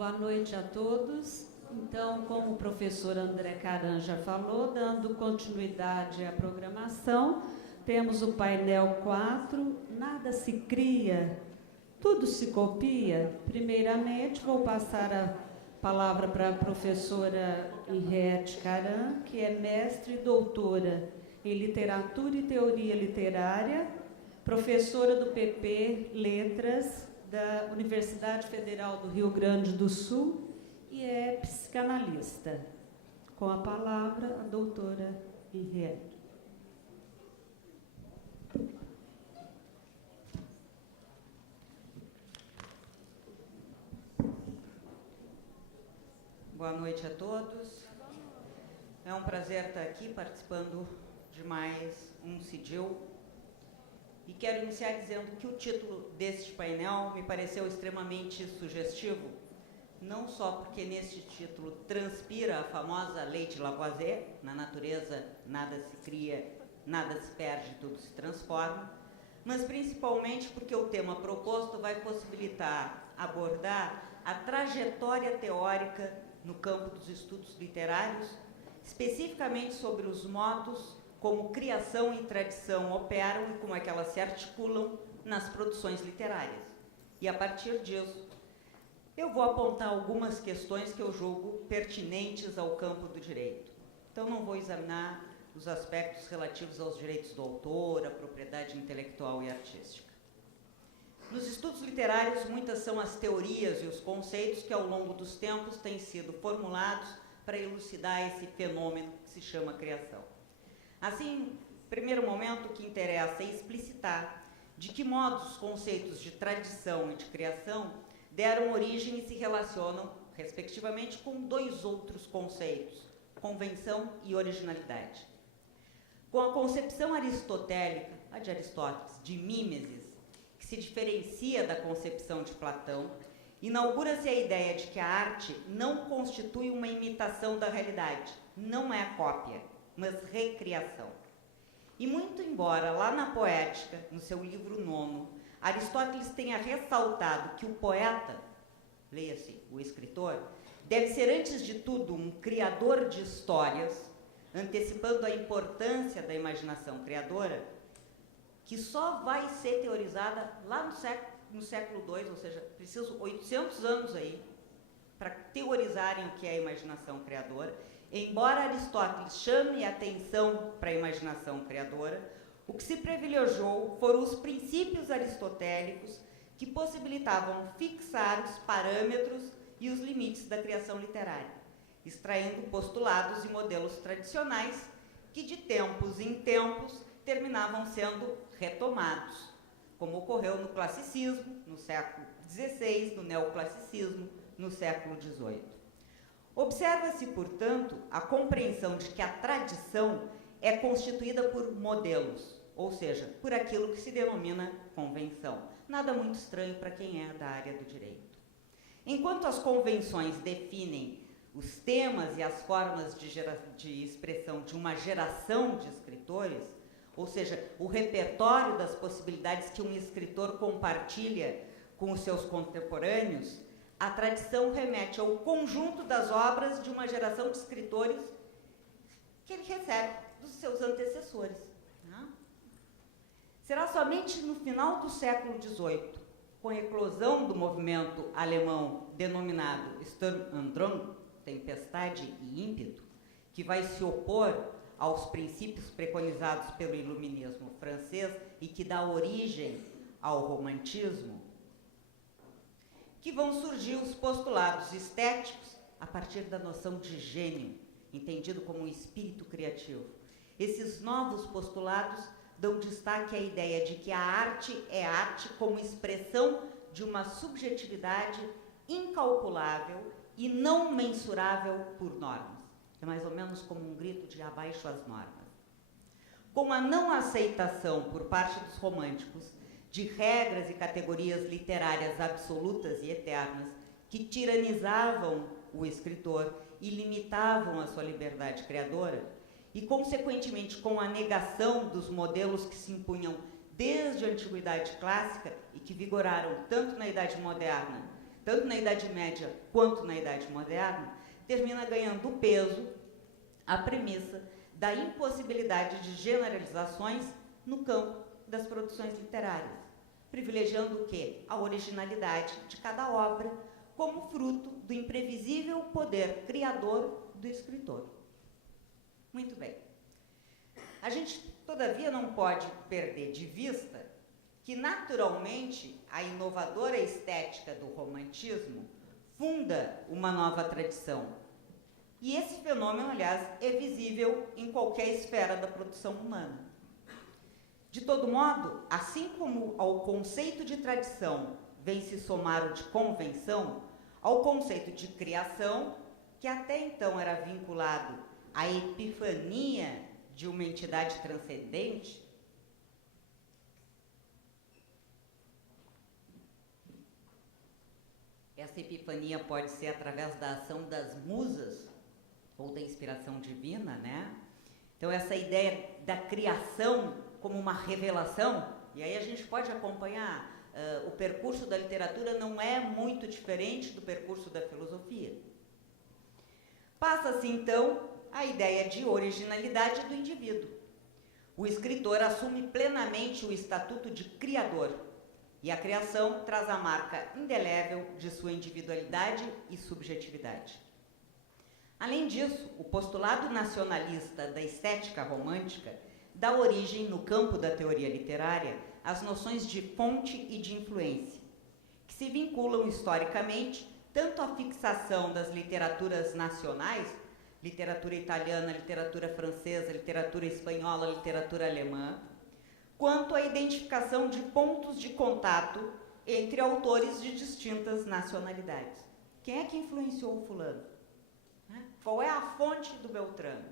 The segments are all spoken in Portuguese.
Boa noite a todos. Então, como o professor André Caran já falou, dando continuidade à programação, temos o painel 4, Nada se cria, tudo se copia. Primeiramente, vou passar a palavra para a professora Henriette Caran, que é mestre e doutora em Literatura e Teoria Literária, professora do PP Letras da Universidade Federal do Rio Grande do Sul e é psicanalista. Com a palavra, a doutora Henriette. Boa noite a todos. É um prazer estar aqui participando de mais um CIDIL. E quero iniciar dizendo que o título deste painel me pareceu extremamente sugestivo, não só porque neste título transpira a famosa lei de Lavoisier, na natureza nada se cria, nada se perde, tudo se transforma, mas principalmente porque o tema proposto vai possibilitar abordar a trajetória teórica no campo dos estudos literários, especificamente sobre os modos como criação e tradição operam e como é que elas se articulam nas produções literárias. E, a partir disso, eu vou apontar algumas questões que eu julgo pertinentes ao campo do direito. Então, não vou examinar os aspectos relativos aos direitos do autor, à propriedade intelectual e artística. Nos estudos literários, muitas são as teorias e os conceitos que, ao longo dos tempos, têm sido formulados para elucidar esse fenômeno que se chama criação. Assim, primeiro momento, o que interessa é explicitar de que modo os conceitos de tradição e de criação deram origem e se relacionam, respectivamente, com dois outros conceitos, convenção e originalidade. Com a concepção aristotélica, a de Aristóteles, de mimesis, que se diferencia da concepção de Platão, inaugura-se a ideia de que a arte não constitui uma imitação da realidade, não é a cópia, mas recriação. E muito embora lá na Poética, no seu livro 9, Aristóteles tenha ressaltado que o poeta, leia-se o escritor, deve ser antes de tudo um criador de histórias, antecipando a importância da imaginação criadora, que só vai ser teorizada lá no século II, ou seja, preciso 800 anos aí para teorizarem o que é a imaginação criadora. Embora Aristóteles chame a atenção para a imaginação criadora, o que se privilegiou foram os princípios aristotélicos que possibilitavam fixar os parâmetros e os limites da criação literária, extraindo postulados e modelos tradicionais que, de tempos em tempos, terminavam sendo retomados, como ocorreu no classicismo, no século XVI, no neoclassicismo, no século XVIII. Observa-se, portanto, a compreensão de que a tradição é constituída por modelos, ou seja, por aquilo que se denomina convenção. Nada muito estranho para quem é da área do direito. Enquanto as convenções definem os temas e as formas de expressão de uma geração de escritores, ou seja, o repertório das possibilidades que um escritor compartilha com os seus contemporâneos, a tradição remete ao conjunto das obras de uma geração de escritores que ele recebe dos seus antecessores. Né? Será somente no final do século XVIII, com a eclosão do movimento alemão denominado Sturm und Drang, tempestade e ímpeto, que vai se opor aos princípios preconizados pelo iluminismo francês e que dá origem ao romantismo, que vão surgir os postulados estéticos a partir da noção de gênio, entendido como um espírito criativo. Esses novos postulados dão destaque à ideia de que a arte é arte como expressão de uma subjetividade incalculável e não mensurável por normas. É mais ou menos como um grito de abaixo as normas. Com a não aceitação por parte dos românticos de regras e categorias literárias absolutas e eternas que tiranizavam o escritor e limitavam a sua liberdade criadora, e, consequentemente, com a negação dos modelos que se impunham desde a Antiguidade Clássica e que vigoraram tanto na Idade Moderna, tanto na Idade Média quanto na Idade Moderna, termina ganhando peso a premissa da impossibilidade de generalizações no campo das produções literárias, privilegiando o quê? A originalidade de cada obra como fruto do imprevisível poder criador do escritor. Muito bem. A gente, todavia, não pode perder de vista que, naturalmente, a inovadora estética do romantismo funda uma nova tradição. E esse fenômeno, aliás, é visível em qualquer esfera da produção humana. De todo modo, assim como ao conceito de tradição vem se somar o de convenção, ao conceito de criação, que até então era vinculado à epifania de uma entidade transcendente, essa epifania pode ser através da ação das musas ou da inspiração divina, né? Então, essa ideia da criação como uma revelação, e aí a gente pode acompanhar, o percurso da literatura não é muito diferente do percurso da filosofia. Passa-se, então, a ideia de originalidade do indivíduo. O escritor assume plenamente o estatuto de criador, e a criação traz a marca indelével de sua individualidade e subjetividade. Além disso, o postulado nacionalista da estética romântica dá origem, no campo da teoria literária, às noções de fonte e de influência, que se vinculam historicamente tanto à fixação das literaturas nacionais, literatura italiana, literatura francesa, literatura espanhola, literatura alemã, quanto à identificação de pontos de contato entre autores de distintas nacionalidades. Quem é que influenciou o fulano? Qual é a fonte do Beltrano?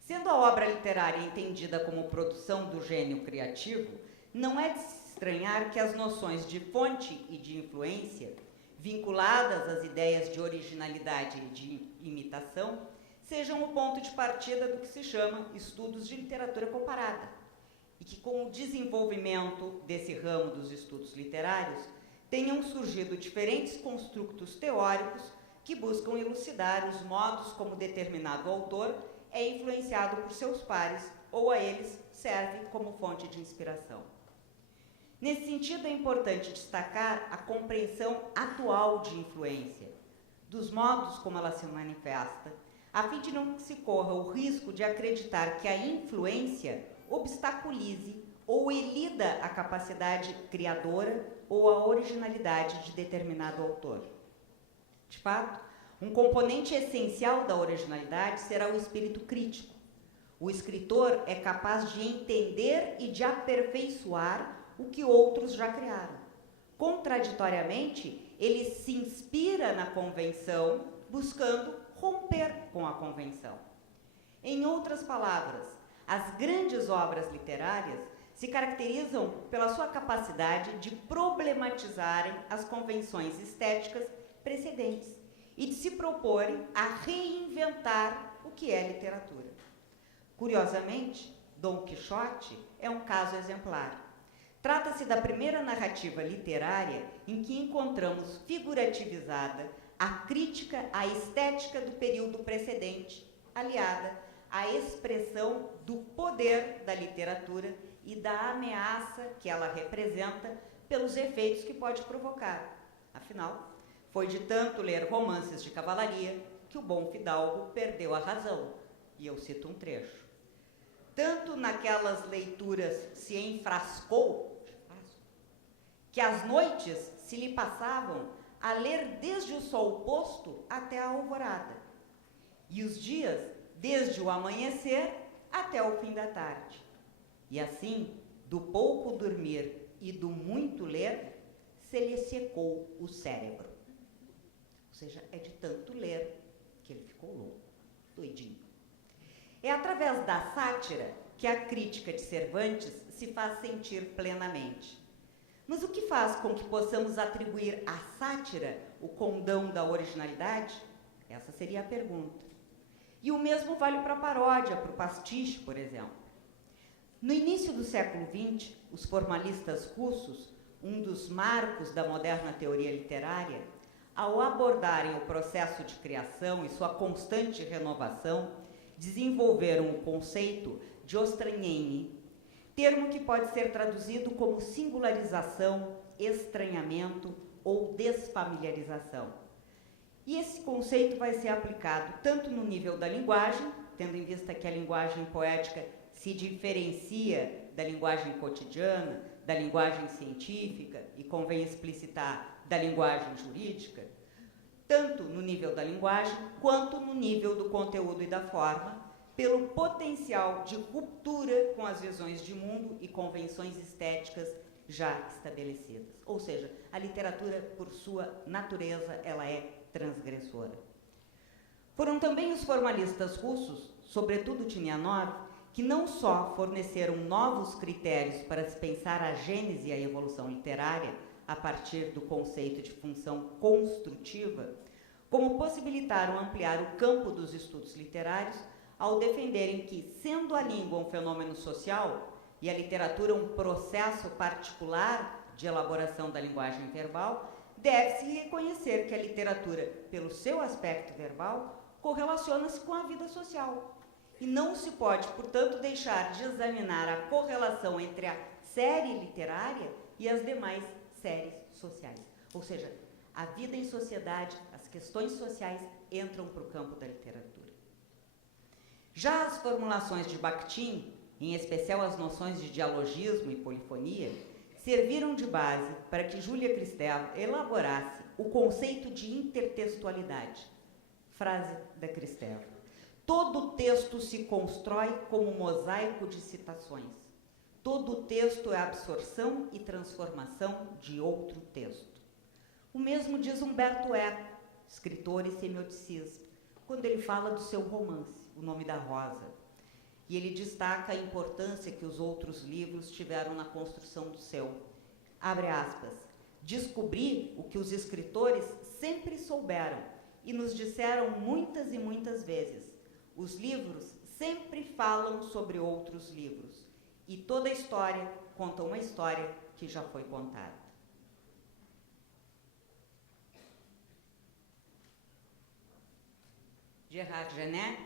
Sendo a obra literária entendida como produção do gênio criativo, não é de se estranhar que as noções de fonte e de influência, vinculadas às ideias de originalidade e de imitação, sejam o ponto de partida do que se chama estudos de literatura comparada, e que, com o desenvolvimento desse ramo dos estudos literários, tenham surgido diferentes construtos teóricos que buscam elucidar os modos como determinado autor é influenciado por seus pares ou a eles serve como fonte de inspiração. Nesse sentido, é importante destacar a compreensão atual de influência, dos modos como ela se manifesta, a fim de não se corra o risco de acreditar que a influência obstaculize ou elida a capacidade criadora ou a originalidade de determinado autor. De fato, um componente essencial da originalidade será o espírito crítico. O escritor é capaz de entender e de aperfeiçoar o que outros já criaram. Contraditoriamente, ele se inspira na convenção, buscando romper com a convenção. Em outras palavras, as grandes obras literárias se caracterizam pela sua capacidade de problematizarem as convenções estéticas precedentes e de se proporem a reinventar o que é literatura. Curiosamente, Dom Quixote é um caso exemplar. Trata-se da primeira narrativa literária em que encontramos figurativizada a crítica à estética do período precedente, aliada à expressão do poder da literatura e da ameaça que ela representa pelos efeitos que pode provocar. Afinal, foi de tanto ler romances de cavalaria que o bom fidalgo perdeu a razão. E eu cito um trecho. Tanto naquelas leituras se enfrascou, que as noites se lhe passavam a ler desde o sol posto até a alvorada, e os dias desde o amanhecer até o fim da tarde. E assim, do pouco dormir e do muito ler, se lhe secou o cérebro. Ou seja, é de tanto ler que ele ficou louco, doidinho. É através da sátira que a crítica de Cervantes se faz sentir plenamente. Mas o que faz com que possamos atribuir à sátira o condão da originalidade? Essa seria a pergunta. E o mesmo vale para a paródia, para o pastiche, por exemplo. No início do século XX, os formalistas russos um dos marcos da moderna teoria literária, ao abordarem o processo de criação e sua constante renovação, desenvolveram o conceito de estranheme, termo que pode ser traduzido como singularização, estranhamento ou desfamiliarização. E esse conceito vai ser aplicado tanto no nível da linguagem, tendo em vista que a linguagem poética se diferencia da linguagem cotidiana, da linguagem científica e, convém explicitar, da linguagem jurídica, tanto no nível da linguagem quanto no nível do conteúdo e da forma, pelo potencial de ruptura com as visões de mundo e convenções estéticas já estabelecidas. Ou seja, a literatura, por sua natureza, ela é transgressora. Foram também os formalistas russos, sobretudo Tinianov, que não só forneceram novos critérios para se pensar a gênese e a evolução literária a partir do conceito de função construtiva, como possibilitaram ampliar o campo dos estudos literários ao defenderem que, sendo a língua um fenômeno social e a literatura um processo particular de elaboração da linguagem verbal, deve-se reconhecer que a literatura, pelo seu aspecto verbal, correlaciona-se com a vida social. E não se pode, portanto, deixar de examinar a correlação entre a série literária e as demais séries sociais. Ou seja, a vida em sociedade, as questões sociais entram para o campo da literatura. Já as formulações de Bakhtin, em especial as noções de dialogismo e polifonia, serviram de base para que Júlia Kristeva elaborasse o conceito de intertextualidade. Frase da Kristeva: todo texto se constrói como um mosaico de citações. Todo texto é absorção e transformação de outro texto. O mesmo diz Humberto Eco, escritor e semioticista, quando ele fala do seu romance, O Nome da Rosa. E ele destaca a importância que os outros livros tiveram na construção do seu. Abre aspas. Descobri o que os escritores sempre souberam e nos disseram muitas e muitas vezes. Os livros sempre falam sobre outros livros. E toda história conta uma história que já foi contada. Gerard Genet,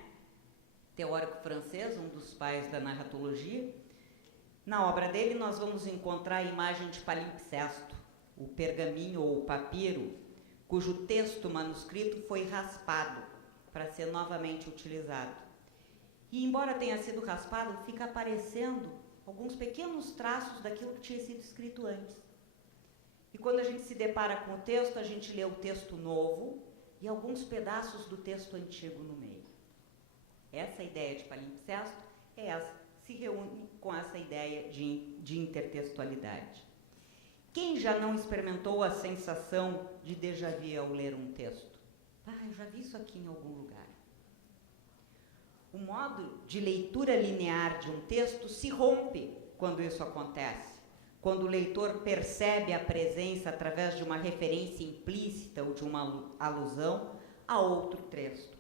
teórico francês, um dos pais da narratologia, na obra dele nós vamos encontrar a imagem de palimpsesto, o pergaminho ou o papiro, cujo texto manuscrito foi raspado para ser novamente utilizado. E, embora tenha sido raspado, fica aparecendo alguns pequenos traços daquilo que tinha sido escrito antes. E quando a gente se depara com o texto, a gente lê o texto novo e alguns pedaços do texto antigo no meio. Essa ideia de palimpsesto se reúne com essa ideia de intertextualidade. Quem já não experimentou a sensação de déjà vu ao ler um texto? Eu já vi isso aqui em algum lugar. O modo de leitura linear de um texto se rompe quando isso acontece, quando o leitor percebe a presença através de uma referência implícita ou de uma alusão a outro texto.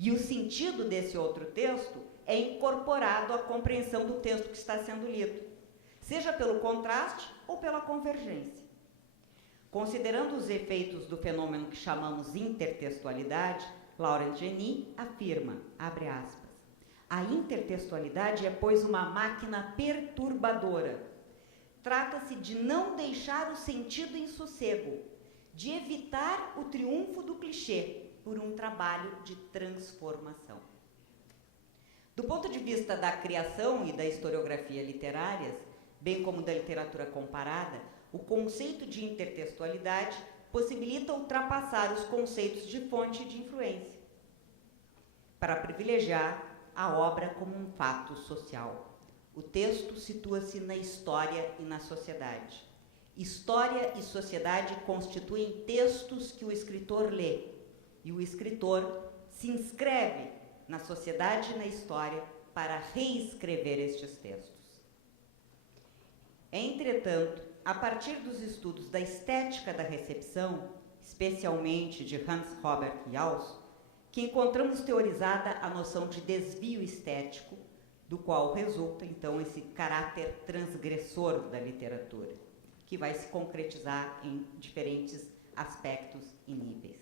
E o sentido desse outro texto é incorporado à compreensão do texto que está sendo lido, seja pelo contraste ou pela convergência. Considerando os efeitos do fenômeno que chamamos intertextualidade, Laurent Genis afirma, abre aspas, a intertextualidade é, pois, uma máquina perturbadora. Trata-se de não deixar o sentido em sossego, de evitar o triunfo do clichê por um trabalho de transformação. Do ponto de vista da criação e da historiografia literárias, bem como da literatura comparada, o conceito de intertextualidade possibilita ultrapassar os conceitos de fonte e de influência, para privilegiar a obra como um fato social. O texto situa-se na história e na sociedade. História e sociedade constituem textos que o escritor lê, e o escritor se inscreve na sociedade e na história para reescrever estes textos. Entretanto, a partir dos estudos da estética da recepção, especialmente de Hans Robert Jauss, que encontramos teorizada a noção de desvio estético, do qual resulta, então, esse caráter transgressor da literatura. que vai se concretizar em diferentes aspectos e níveis.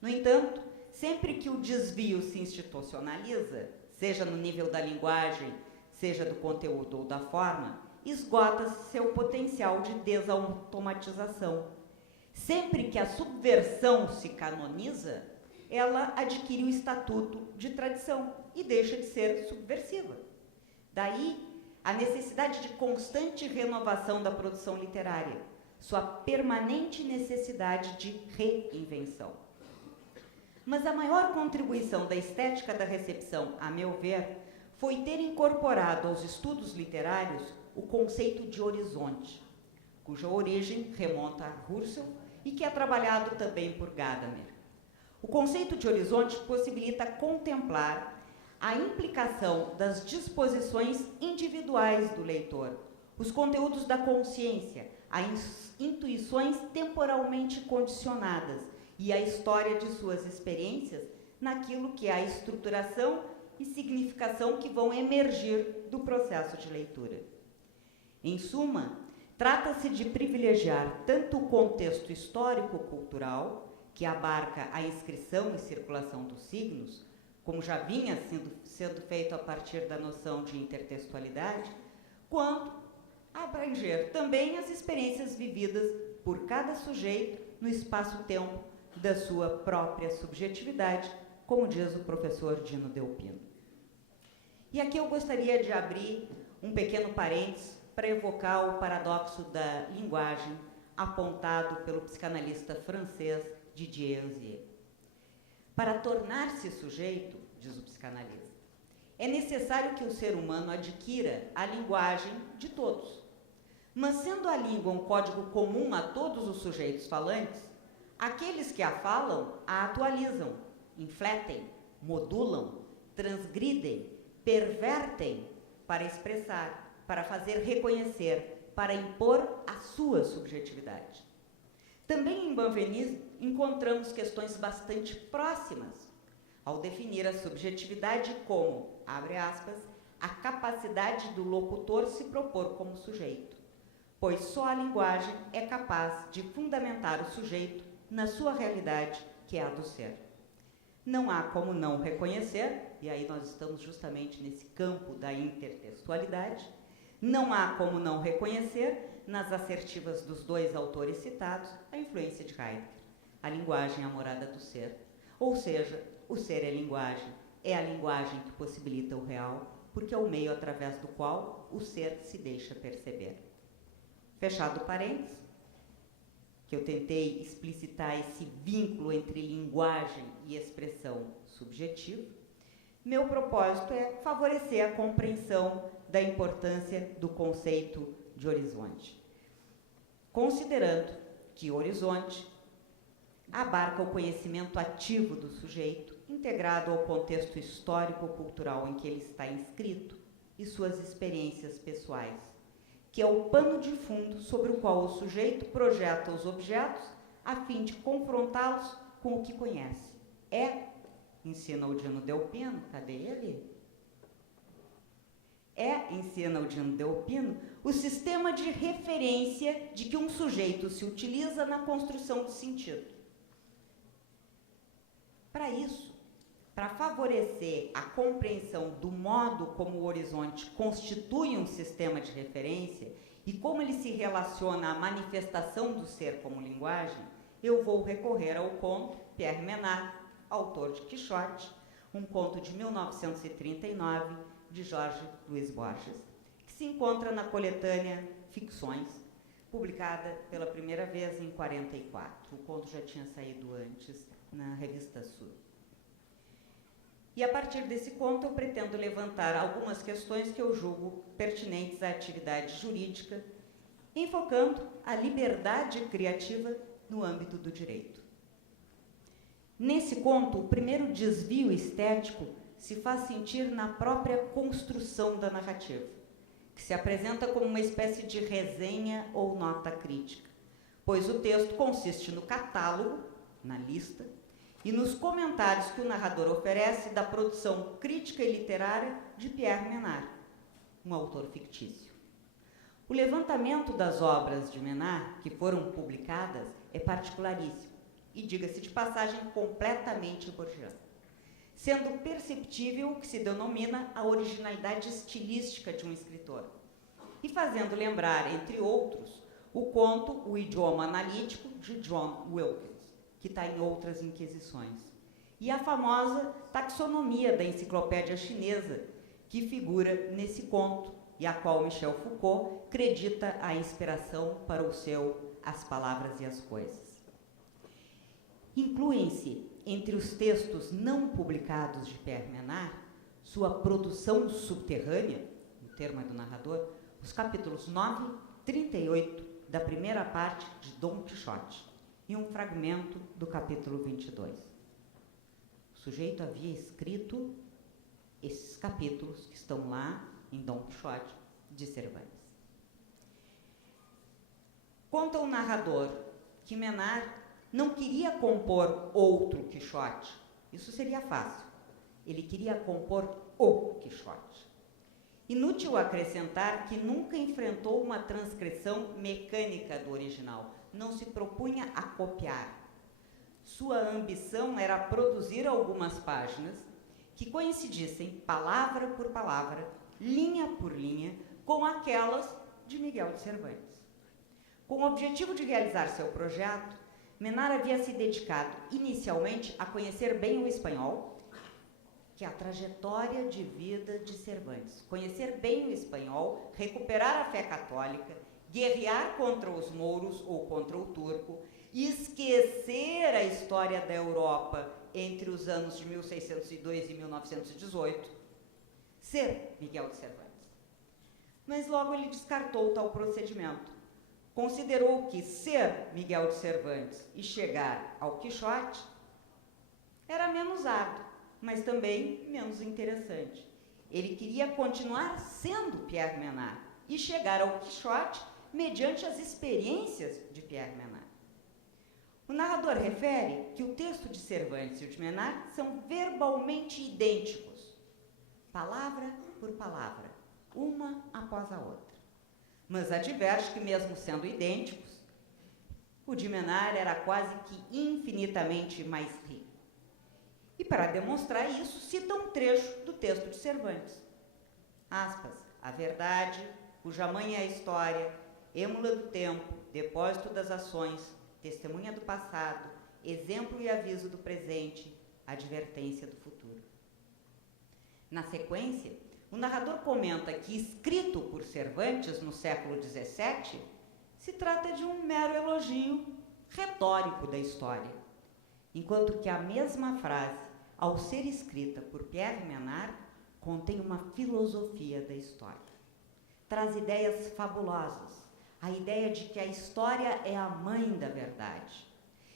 No entanto, sempre que o desvio se institucionaliza, seja no nível da linguagem, seja do conteúdo ou da forma, esgota-se seu potencial de desautomatização. Sempre que a subversão se canoniza, ela adquire o estatuto de tradição e deixa de ser subversiva. Daí, a necessidade de constante renovação da produção literária, sua permanente necessidade de reinvenção. Mas a maior contribuição da estética da recepção, a meu ver, foi ter incorporado aos estudos literários o conceito de horizonte, cuja origem remonta a Husserl e que é trabalhado também por Gadamer. O conceito de horizonte possibilita contemplar a implicação das disposições individuais do leitor, os conteúdos da consciência, as intuições temporalmente condicionadas e a história de suas experiências naquilo que é a estruturação e significação que vão emergir do processo de leitura. Em suma, trata-se de privilegiar tanto o contexto histórico-cultural, que abarca a inscrição e circulação dos signos, como já vinha sendo feito a partir da noção de intertextualidade, quanto abranger também as experiências vividas por cada sujeito no espaço-tempo da sua própria subjetividade, como diz o professor Dino Delpino. E aqui eu gostaria de abrir um pequeno parênteses para evocar o paradoxo da linguagem apontado pelo psicanalista francês Didier Rosier. Para tornar-se sujeito, diz o psicanalista, é necessário que o ser humano adquira a linguagem de todos. Mas sendo a língua um código comum a todos os sujeitos falantes, aqueles que a falam a atualizam, infletem, modulam, transgridem, pervertem para expressar, para fazer reconhecer, para impor a sua subjetividade. Também em Benveniste encontramos questões bastante próximas, ao definir a subjetividade como, abre aspas, a capacidade do locutor se propor como sujeito, pois só a linguagem é capaz de fundamentar o sujeito na sua realidade, que é a do ser. Não há como não reconhecer, e aí nós estamos justamente nesse campo da intertextualidade, não há como não reconhecer, nas assertivas dos dois autores citados, a influência de Heidegger, a linguagem é a morada do ser. Ou seja, o ser é a linguagem que possibilita o real, porque é o meio através do qual o ser se deixa perceber. Fechado parênteses, que eu tentei explicitar esse vínculo entre linguagem e expressão subjetiva, meu propósito é favorecer a compreensão da importância do conceito de horizonte, considerando que horizonte abarca o conhecimento ativo do sujeito, integrado ao contexto histórico-cultural em que ele está inscrito e suas experiências pessoais, que é o pano de fundo sobre o qual o sujeito projeta os objetos a fim de confrontá-los com o que conhece. Ensina o Dino Delpino, cadê ele? Ensina o Dino Delpino, o sistema de referência de que um sujeito se utiliza na construção do sentido. Para isso, para favorecer a compreensão do modo como o horizonte constitui um sistema de referência e como ele se relaciona à manifestação do ser como linguagem, eu vou recorrer ao conto Pierre Menard, autor de Quixote, um conto de 1939 de Jorge Luiz Borges, que se encontra na coletânea Ficções, publicada pela primeira vez em 1944. O conto já tinha saído antes na revista Sul. E a partir desse conto eu pretendo levantar algumas questões que eu julgo pertinentes à atividade jurídica, enfocando a liberdade criativa no âmbito do direito. Nesse conto, o primeiro desvio estético se faz sentir na própria construção da narrativa, que se apresenta como uma espécie de resenha ou nota crítica, pois o texto consiste no catálogo, na lista, e nos comentários que o narrador oferece da produção crítica e literária de Pierre Menard, um autor fictício. O O levantamento das obras de Menard que foram publicadas é particularíssimo e, diga-se de passagem, completamente borgiano, sendo perceptível o que se denomina a originalidade estilística de um escritor, e fazendo lembrar, entre outros, o conto O Idioma Analítico, de John Wilkins, que está em Outras Inquisições, e a famosa taxonomia da enciclopédia chinesa, que figura nesse conto, e a qual Michel Foucault acredita a inspiração para o seu As Palavras e as Coisas. Incluem-se entre os textos não publicados de Pierre Menard, sua produção subterrânea, o termo é do narrador, os capítulos 9 e 38 da primeira parte de Dom Quixote e um fragmento do capítulo 22. O sujeito havia escrito esses capítulos que estão lá em Dom Quixote de Cervantes. Conta o narrador que Menard não queria compor outro Quixote. Isso seria fácil. Ele queria compor o Quixote. Inútil acrescentar que nunca enfrentou uma transcrição mecânica do original. Não se propunha a copiar. Sua ambição era produzir algumas páginas que coincidissem, palavra por palavra, linha por linha, com aquelas de Miguel de Cervantes. Com o objetivo de realizar seu projeto, Menard havia se dedicado inicialmente a conhecer bem o espanhol, que é a trajetória de vida de Cervantes. Conhecer bem o espanhol, recuperar a fé católica, guerrear contra os mouros ou contra o turco, esquecer a história da Europa entre os anos de 1602 e 1918, ser Miguel de Cervantes. Mas logo ele descartou tal procedimento. Considerou que ser Miguel de Cervantes e chegar ao Quixote era menos árduo, mas também menos interessante. Ele queria continuar sendo Pierre Menard e chegar ao Quixote mediante as experiências de Pierre Menard. O narrador refere que o texto de Cervantes e o de Menard são verbalmente idênticos, palavra por palavra, uma após a outra. Mas adverte que, mesmo sendo idênticos, o de Menard era quase que infinitamente mais rico. E para demonstrar isso, cita um trecho do texto de Cervantes. Aspas, a verdade, cuja mãe é a história, êmula do tempo, depósito das ações, testemunha do passado, exemplo e aviso do presente, advertência do futuro. Na sequência, o narrador comenta que, escrito por Cervantes no século XVII, se trata de um mero elogio retórico da história, enquanto que a mesma frase, ao ser escrita por Pierre Menard, contém uma filosofia da história. Traz ideias fabulosas, a ideia de que a história é a mãe da verdade.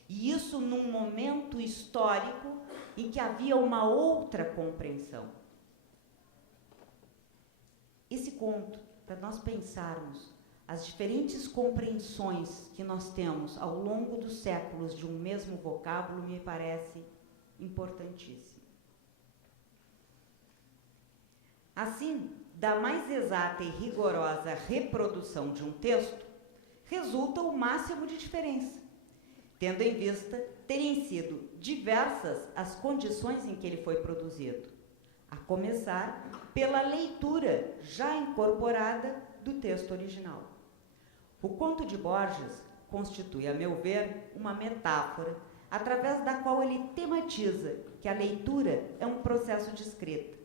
E isso num momento histórico em que havia uma outra compreensão. Esse conto, para nós pensarmos as diferentes compreensões que nós temos ao longo dos séculos de um mesmo vocábulo, me parece importantíssimo. Assim, da mais exata e rigorosa reprodução de um texto, resulta o máximo de diferença, tendo em vista terem sido diversas as condições em que ele foi produzido, a começar pela leitura já incorporada do texto original. O conto de Borges constitui, a meu ver, uma metáfora através da qual ele tematiza que a leitura é um processo de escrita,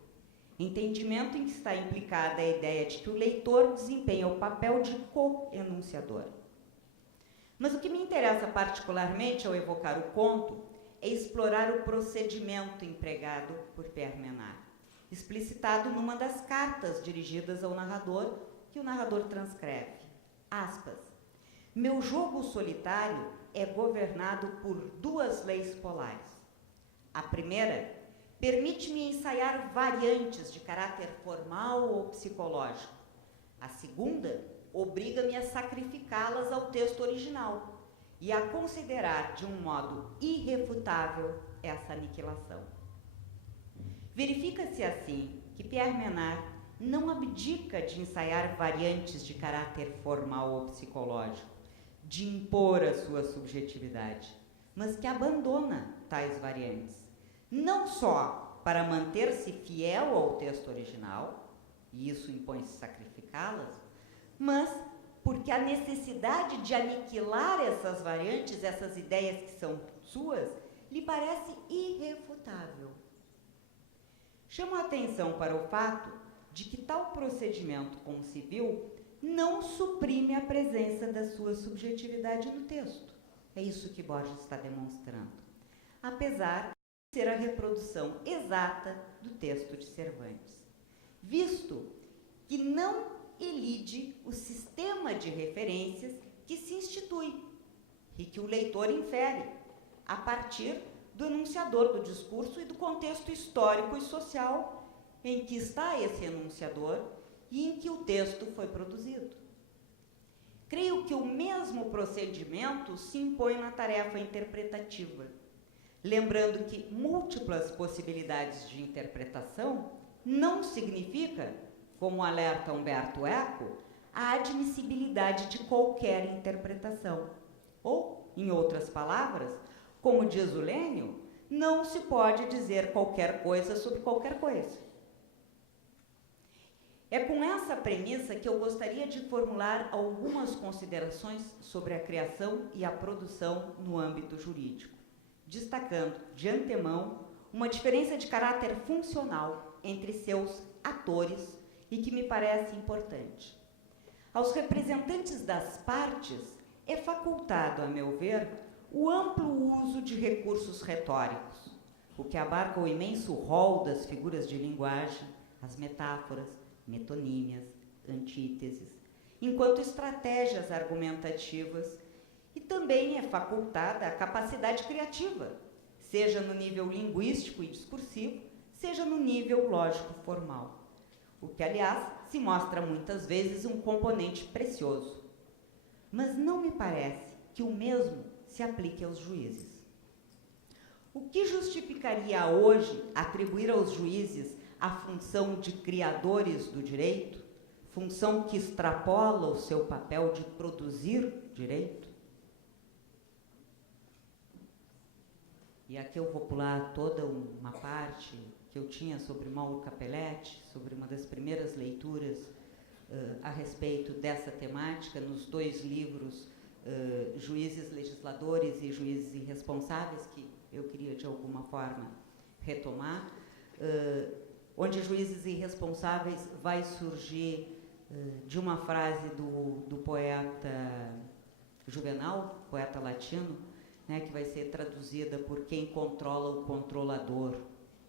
entendimento em que está implicada a ideia de que o leitor desempenha o papel de co-enunciador. Mas o que me interessa particularmente ao evocar o conto é explorar o procedimento empregado por Pierre Menard, explicitado numa das cartas dirigidas ao narrador, que o narrador transcreve. Aspas, meu jogo solitário é governado por duas leis polares. A primeira permite-me ensaiar variantes de caráter formal ou psicológico. A segunda obriga-me a sacrificá-las ao texto original e a considerar de um modo irrefutável essa aniquilação. Verifica-se assim que Pierre Menard não abdica de ensaiar variantes de caráter formal ou psicológico, de impor a sua subjetividade, mas que abandona tais variantes, não só para manter-se fiel ao texto original, e isso impõe-se sacrificá-las, mas porque a necessidade de aniquilar essas variantes, essas ideias que são suas, lhe parece irrefutável. Chamo a atenção para o fato de que tal procedimento, como se viu, não suprime a presença da sua subjetividade no texto. É isso que Borges está demonstrando. Apesar de ser a reprodução exata do texto de Cervantes, visto que não elide o sistema de referências que se institui e que o leitor infere a partir do enunciador do discurso e do contexto histórico e social em que está esse enunciador e em que o texto foi produzido. Creio que o mesmo procedimento se impõe na tarefa interpretativa, lembrando que múltiplas possibilidades de interpretação não significa, como alerta Humberto Eco, a admissibilidade de qualquer interpretação. Ou, em outras palavras, como diz o Lênio, não se pode dizer qualquer coisa sobre qualquer coisa. É com essa premissa que eu gostaria de formular algumas considerações sobre a criação e a produção no âmbito jurídico, destacando, de antemão, uma diferença de caráter funcional entre seus atores e que me parece importante. Aos representantes das partes é facultado, a meu ver, o amplo uso de recursos retóricos, o que abarca o imenso rol das figuras de linguagem, as metáforas, metonímias, antíteses, enquanto estratégias argumentativas, e também é facultada a capacidade criativa, seja no nível linguístico e discursivo, seja no nível lógico-formal, o que, aliás, se mostra muitas vezes um componente precioso. Mas não me parece que o mesmo se aplique aos juízes. O que justificaria hoje atribuir aos juízes a função de criadores do direito, função que extrapola o seu papel de produzir direito? E aqui eu vou pular toda uma parte que eu tinha sobre Mauro Capelletti, sobre uma das primeiras leituras a respeito dessa temática, nos dois livros Juízes Legisladores e Juízes Irresponsáveis, que eu queria, de alguma forma, retomar, onde Juízes Irresponsáveis vai surgir de uma frase do poeta Juvenal, poeta latino, né, que vai ser traduzida por Quem Controla o Controlador,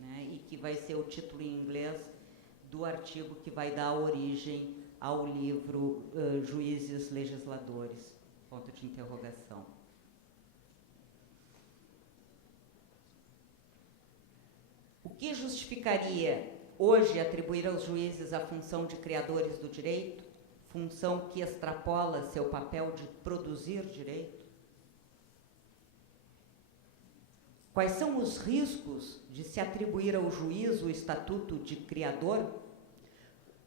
né, e que vai ser o título em inglês do artigo que vai dar origem ao livro Juízes Legisladores, ponto de interrogação. O que justificaria hoje atribuir aos juízes a função de criadores do direito, função que extrapola seu papel de produzir direito? Quais são os riscos de se atribuir ao juiz o estatuto de criador?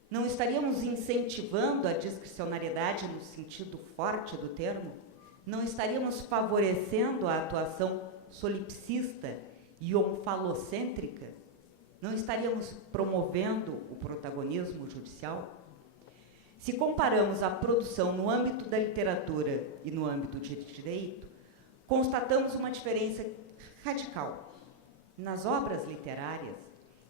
Não estaríamos incentivando a discricionariedade no sentido forte do termo? Não estaríamos favorecendo a atuação solipsista e onfalocêntrica? Não estaríamos promovendo o protagonismo judicial? Se comparamos a produção no âmbito da literatura e no âmbito de direito, constatamos uma diferença radical. Nas obras literárias,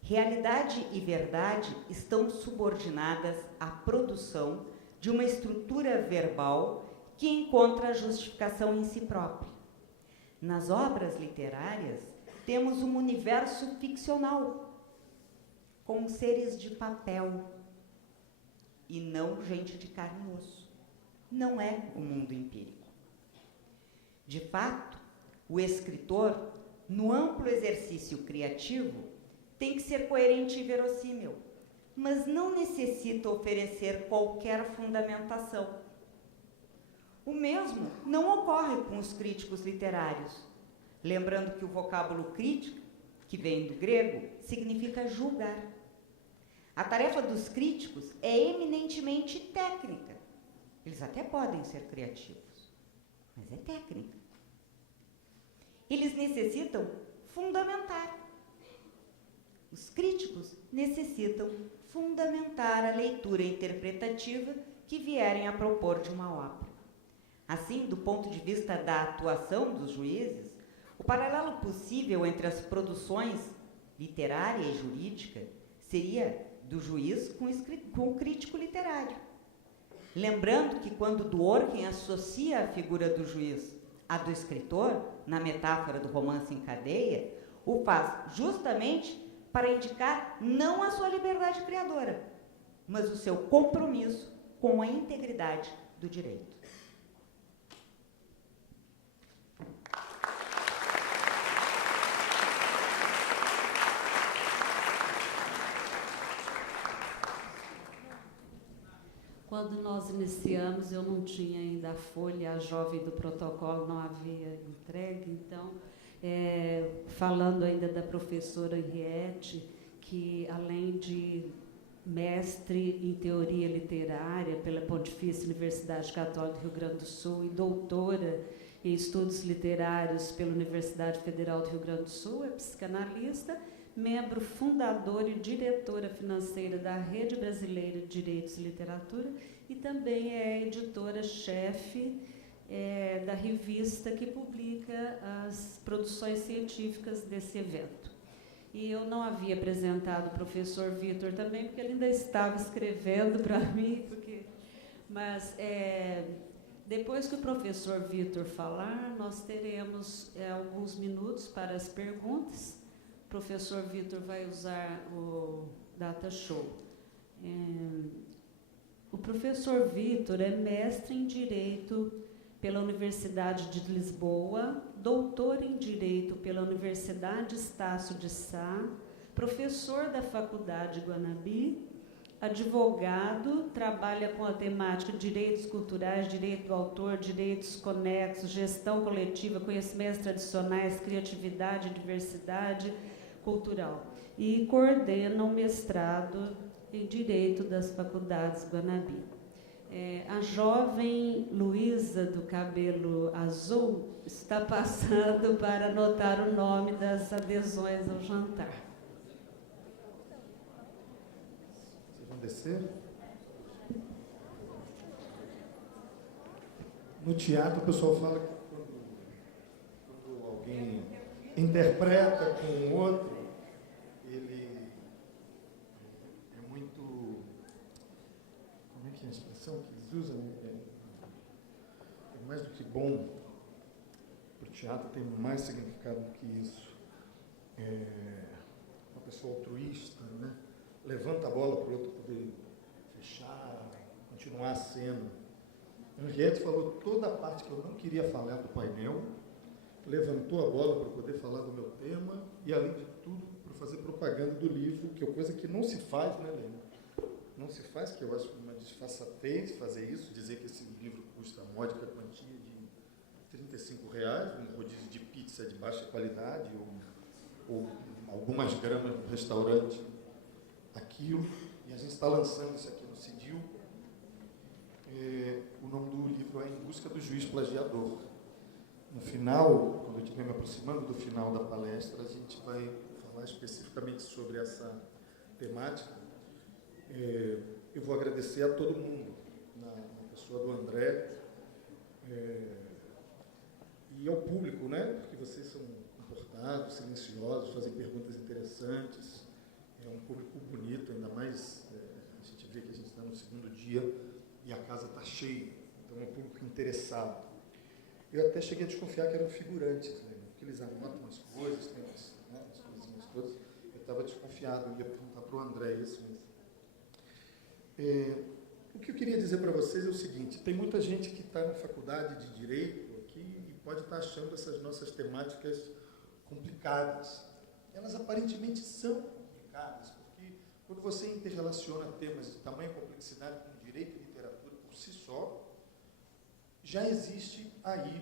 realidade e verdade estão subordinadas à produção de uma estrutura verbal que encontra a justificação em si própria. Nas obras literárias, temos um universo ficcional, com seres de papel, e não gente de carne e osso. Não é o mundo empírico. De fato, o escritor, no amplo exercício criativo, tem que ser coerente e verossímil, mas não necessita oferecer qualquer fundamentação. O mesmo não ocorre com os críticos literários, lembrando que o vocábulo crítico, que vem do grego, significa julgar. A tarefa dos críticos é eminentemente técnica. Eles até podem ser criativos, mas é técnica. Eles necessitam fundamentar. Os críticos necessitam fundamentar a leitura interpretativa que vierem a propor de uma obra. Assim, do ponto de vista da atuação dos juízes, o paralelo possível entre as produções literária e jurídica seria do juiz com o crítico literário. Lembrando que quando Dworkin associa a figura do juiz à do escritor, na metáfora do romance em cadeia, o faz justamente para indicar não a sua liberdade criadora, mas o seu compromisso com a integridade do direito. Quando nós iniciamos, eu não tinha ainda a folha, a jovem do protocolo não havia entregue, então, falando ainda da professora Henriette, que além de mestre em teoria literária pela Pontifícia Universidade Católica do Rio Grande do Sul e doutora em estudos literários pela Universidade Federal do Rio Grande do Sul, é psicanalista, membro fundador e diretora financeira da Rede Brasileira de Direitos e Literatura e também é editora-chefe da revista que publica as produções científicas desse evento. E eu não havia apresentado o professor Vitor também, porque ele ainda estava escrevendo para mim, mas depois que o professor Vitor falar, nós teremos alguns minutos para as perguntas. O professor Vitor vai usar o Data Show. O professor Vitor é mestre em Direito pela Universidade de Lisboa, doutor em Direito pela Universidade Estácio de Sá, professor da Faculdade Guanabí, advogado, trabalha com a temática de direitos culturais, direito do autor, direitos conexos, gestão coletiva, conhecimentos tradicionais, criatividade e diversidade cultural. E coordena o mestrado em Direito das Faculdades Guanabí. A jovem Luísa, do cabelo azul, está passando para anotar o nome das adesões ao jantar. Vocês vão descer? No teatro, o pessoal fala que quando alguém interpreta com o outro, ele é muito... Como é que é a expressão que eles usam? É mais do que bom. Para o teatro tem mais significado do que isso. Uma pessoa altruísta, né? Levanta a bola para o outro poder fechar, continuar a cena. Henriette falou toda a parte que eu não queria falar do painel, levantou a bola para poder falar do meu tema e, além de tudo, para fazer propaganda do livro, que é coisa que não se faz, né, Lena? Não se faz, que eu acho uma desfaçatez fazer isso, dizer que esse livro custa a módica quantia de R$35, um rodízio de pizza de baixa qualidade, ou algumas gramas do restaurante, aquilo, e a gente está lançando isso aqui no CIDIL. O nome do livro é Em Busca do Juiz Plagiador. No final, quando eu estiver me aproximando do final da palestra, a gente vai falar especificamente sobre essa temática. Eu vou agradecer a todo mundo, na pessoa do André, e ao público, né? Porque vocês são comportados, silenciosos, fazem perguntas interessantes. É um público bonito, ainda mais a gente vê que a gente está no segundo dia e a casa está cheia. Então, é um público interessado. Eu até cheguei a desconfiar que eram figurantes, né? Porque eles anotam as coisas, tem as coisinhas todas. Eu estava desconfiado, eu ia perguntar para o André isso mesmo. O que eu queria dizer para vocês é o seguinte: tem muita gente que está na faculdade de Direito aqui e pode estar achando essas nossas temáticas complicadas. Elas aparentemente são complicadas, porque quando você interrelaciona temas de tamanha complexidade como direito e literatura por si só, já existe aí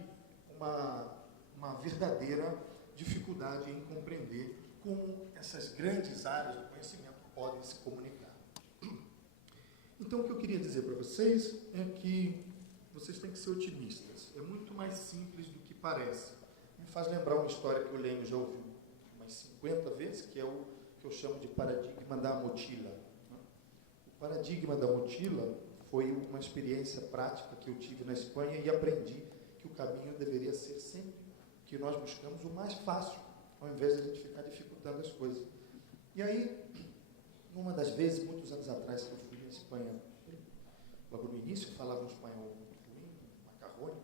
uma verdadeira dificuldade em compreender como essas grandes áreas do conhecimento podem se comunicar. Então, o que eu queria dizer para vocês é que vocês têm que ser otimistas. É muito mais simples do que parece. Me faz lembrar uma história que o Lênio já ouviu umas 50 vezes, que é o que eu chamo de paradigma da mochila. O paradigma da mochila foi uma experiência prática que eu tive na Espanha e aprendi que o caminho deveria ser sempre que nós buscamos o mais fácil, ao invés de a gente ficar dificultando as coisas. E aí, numa das vezes, muitos anos atrás, que eu fui à Espanha, logo no início, eu falava um espanhol muito ruim, macarrônico,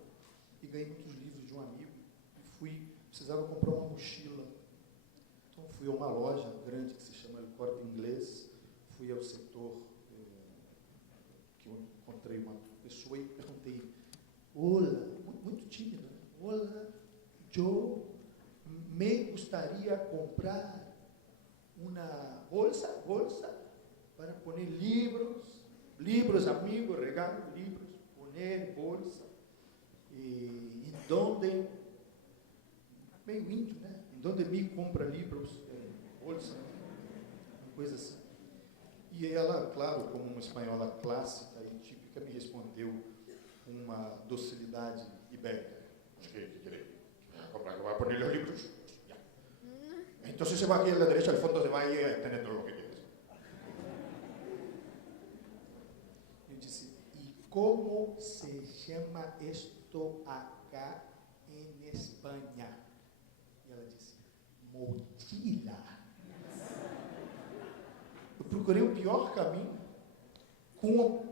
e ganhei muitos livros de um amigo, e precisava comprar uma mochila. Então, fui a uma loja grande que se chama El Corte Inglês, fui ao setor, que eu encontrei uma pessoa e perguntei, olá, muito tímida, né? Olá, eu me gostaria comprar uma bolsa para pôr livros, amigos, regalo livros, poner bolsa, e onde, meio índio, né? Onde me compra livros, bolsa, uma coisa assim. E ela, claro, como uma espanhola clássica e típica, me respondeu com uma docilidade ibérica. Va a poner los libros. Ya. Entonces se va aquí a la derecha, al fondo se va y tener todo lo que quieres. Eu disse, e como se chama isto acá em Espanha? E ela disse, mochila. Eu procurei o pior caminho, com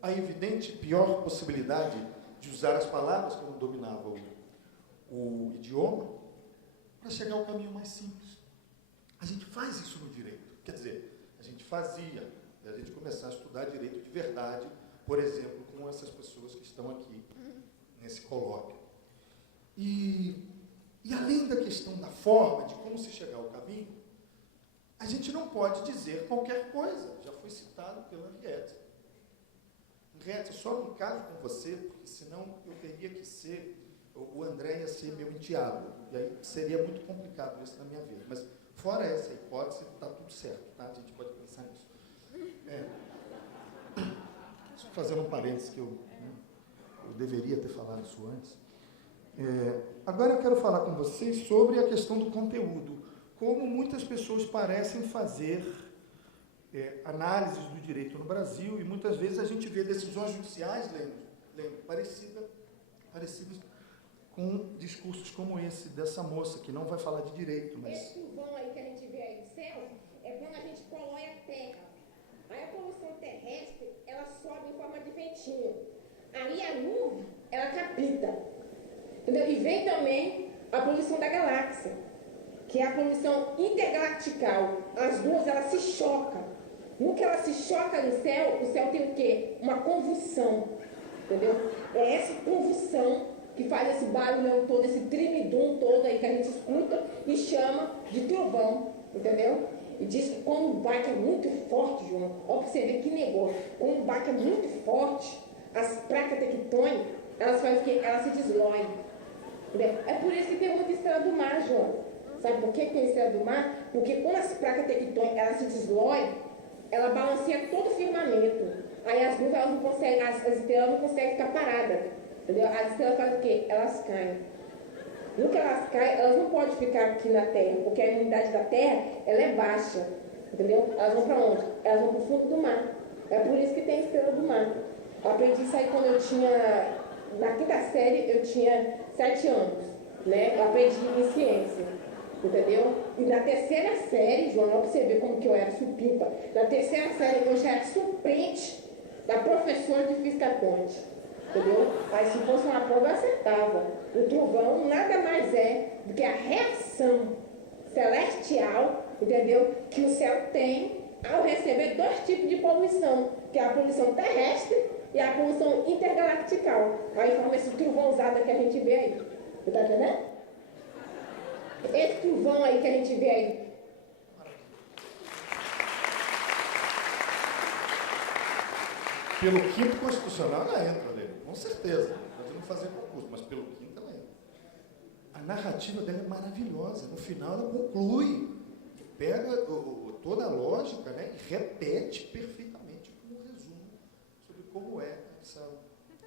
a evidente pior possibilidade de usar as palavras que eu não dominava o idioma, para chegar ao caminho mais simples. A gente faz isso no direito. Quer dizer, a gente fazia, a gente começar a estudar direito de verdade, por exemplo, com essas pessoas que estão aqui nesse colóquio. E além da questão da forma, de como se chegar ao caminho, a gente não pode dizer qualquer coisa. Já foi citado pela Henriette. Henriette, só me caso com você, porque senão eu teria que ser... O André ia ser meu enteado, e aí seria muito complicado isso na minha vida. Mas, fora essa hipótese, está tudo certo, tá? A gente pode pensar nisso. Só fazendo um parênteses, que eu deveria ter falado isso antes. Agora eu quero falar com vocês sobre a questão do conteúdo. Como muitas pessoas parecem fazer análises do direito no Brasil, e muitas vezes a gente vê decisões judiciais, parecidas com discursos como esse dessa moça, que não vai falar de direito, mas... Esse trovão aí que a gente vê aí do céu, é quando a gente polui a terra. Aí a poluição terrestre, ela sobe em forma de ventinho. Aí a nuvem, ela capita. Entendeu? E vem também a poluição da galáxia, que é a poluição intergalactical. As duas, elas se chocam. No que ela se choca no céu, o céu tem o quê? Uma convulsão. Entendeu? É essa convulsão que faz esse barulhão todo, esse trimidum todo aí que a gente escuta e chama de trovão, entendeu? E diz que quando o baque é muito forte, João, ó, pra você ver que negócio, quando o baque é muito forte, as placas tectônicas, elas fazem o quê? Elas se desloem. É por isso que tem muita estrela do mar, João. Sabe por que tem estrela do mar? Porque quando as placas tectônicas, elas se desloem, ela balanceia todo o firmamento. Aí as nuvens, elas não conseguem, as estrelas não conseguem ficar paradas. Entendeu? As estrelas fazem o quê? Elas caem. No que elas caem, elas não podem ficar aqui na Terra, porque a umidade da Terra, ela é baixa. Entendeu? Elas vão para onde? Elas vão para o fundo do mar. É por isso que tem estrela do mar. Eu aprendi isso aí quando eu tinha... Na quinta série, eu tinha 7 anos. Né? Eu aprendi em ciência. Entendeu? E na terceira série, João, para você ver como que eu era supimpa. Na terceira série, eu já era suplente da professora de física quântica. Entendeu? Aí se fosse uma prova, eu acertava. O trovão nada mais é do que a reação celestial, entendeu? Que o céu tem ao receber 2 tipos de poluição, que é a poluição terrestre e a poluição intergalactical. Aí forma esse trovãozada que a gente vê aí. Você tá entendendo? Esse trovão aí que a gente vê aí. Pelo quinto constitucional ela entra, Lê, com certeza. Pode não fazer concurso, mas pelo quinto ela entra. A narrativa dela é maravilhosa. No final ela conclui, pega toda a lógica, né, e repete perfeitamente como resumo como é essa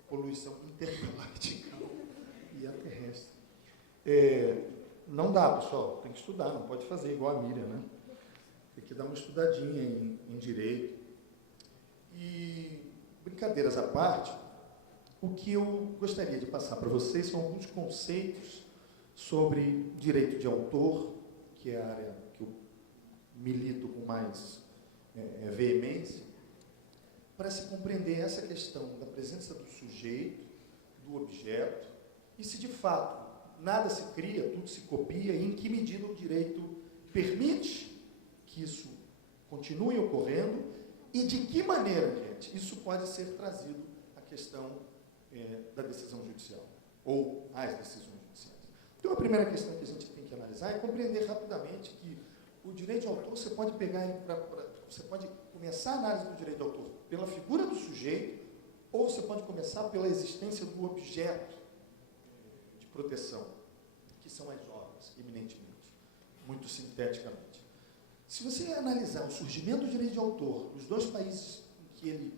poluição intergaláctica e a terrestre. Não dá, pessoal, tem que estudar, não pode fazer igual a Miriam, né? Tem que dar uma estudadinha em direito. E, brincadeiras à parte, o que eu gostaria de passar para vocês são alguns conceitos sobre direito de autor, que é a área que eu milito com mais veemência, para se compreender essa questão da presença do sujeito, do objeto, e se de fato nada se cria, tudo se copia, e em que medida o direito permite que isso continue ocorrendo, e de que maneira, gente, isso pode ser trazido à questão da decisão judicial, ou às decisões judiciais. Então, a primeira questão que a gente tem que analisar é compreender rapidamente que o direito de autor, você pode você pode começar a análise do direito de autor pela figura do sujeito, ou você pode começar pela existência do objeto de proteção, que são as obras, eminentemente, muito sinteticamente. Se você analisar o surgimento do direito de autor nos dois países em que ele